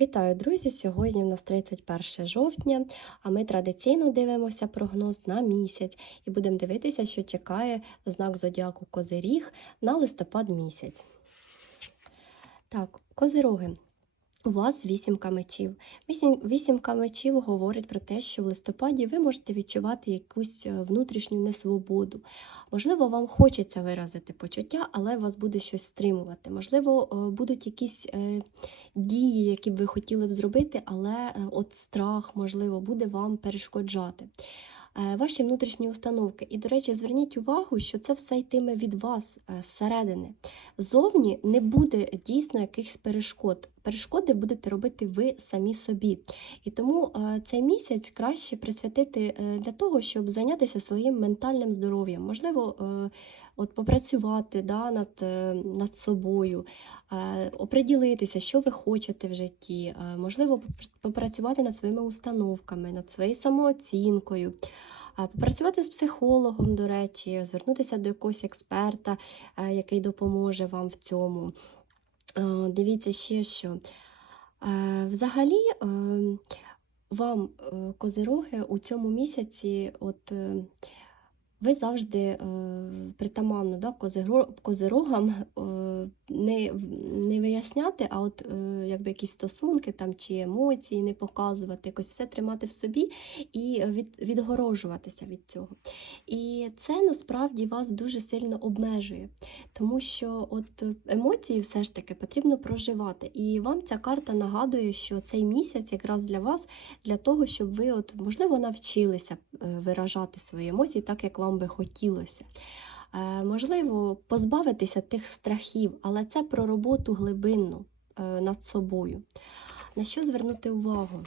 Вітаю, друзі! Сьогодні в нас 31 жовтня, а ми традиційно дивимося прогноз на місяць і будемо дивитися, що чекає знак зодіаку Козиріг на листопад місяць. Так, козироги. У вас вісімка мечів. Вісім, вісімка мечів говорить про те, що в листопаді ви можете відчувати якусь е, внутрішню несвободу. Можливо, вам хочеться виразити почуття, але вас буде щось стримувати. Можливо, е, будуть якісь е, дії, які б ви хотіли б зробити, але от страх, можливо, буде вам перешкоджати. Ваші внутрішні установки. І, до речі, зверніть увагу, що це все йтиме від вас зсередини. Зовні не буде дійсно якихось перешкод. Перешкоди будете робити ви самі собі. І тому е, цей місяць краще присвятити е, для того, щоб зайнятися своїм ментальним здоров'ям. Можливо, е, от попрацювати да, над, над собою, оприділитися, що ви хочете в житті, можливо, попрацювати над своїми установками, над своєю самооцінкою. Попрацювати з психологом, до речі, звернутися до якогось експерта, який допоможе вам в цьому. Е, Дивіться ще що. Е, Взагалі, е, вам, козероги у цьому місяці, от ви завжди е, притаманно да, козирогам е, не, не виясняти, а от е, якби якісь стосунки там, чи емоції не показувати, якось все тримати в собі і від, відгорожуватися від цього. І це насправді вас дуже сильно обмежує, тому що от емоції все ж таки потрібно проживати. І вам ця карта нагадує, що цей місяць якраз для вас, для того, щоб ви, от, можливо, навчилися виражати свої емоції так, як вам би хотілося. Е, Можливо, позбавитися тих страхів, але це про роботу глибинну е, над собою. На що звернути увагу?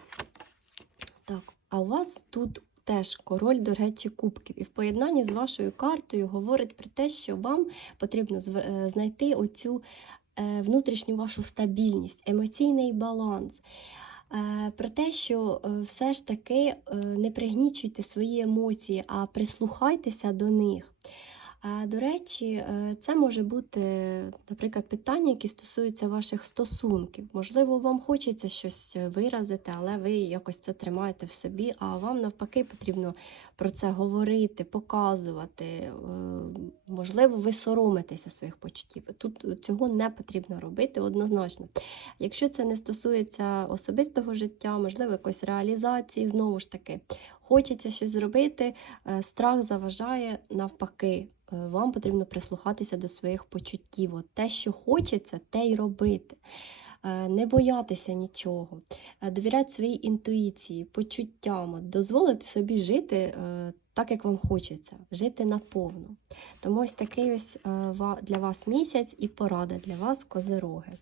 Так, а у вас тут теж король, до речі, кубків. І в поєднанні з вашою картою говорить про те, що вам потрібно е, знайти оцю е, внутрішню вашу стабільність, емоційний баланс. Е, Про те, що е, все ж таки е, не пригнічуйте свої емоції, а прислухайтеся до них. До речі, е, це може бути, наприклад, питання, які стосуються ваших стосунків. Можливо, вам хочеться щось виразити, але ви якось це тримаєте в собі, а вам навпаки потрібно про це говорити, показувати. Е, Можливо, ви соромитеся своїх почуттів. Тут цього не потрібно робити однозначно. Якщо це не стосується особистого життя, можливо, якоїсь реалізації, знову ж таки, хочеться щось зробити, е, страх заважає навпаки. Е, Вам потрібно прислухатися до своїх почуттів. От те, що хочеться, те й робити. Е, Не боятися нічого, Е, довіряти своїй інтуїції, почуттям, дозволити собі жити так, як вам хочеться, жити наповну. Тому ось такий ось для вас місяць і порада для вас, козироги.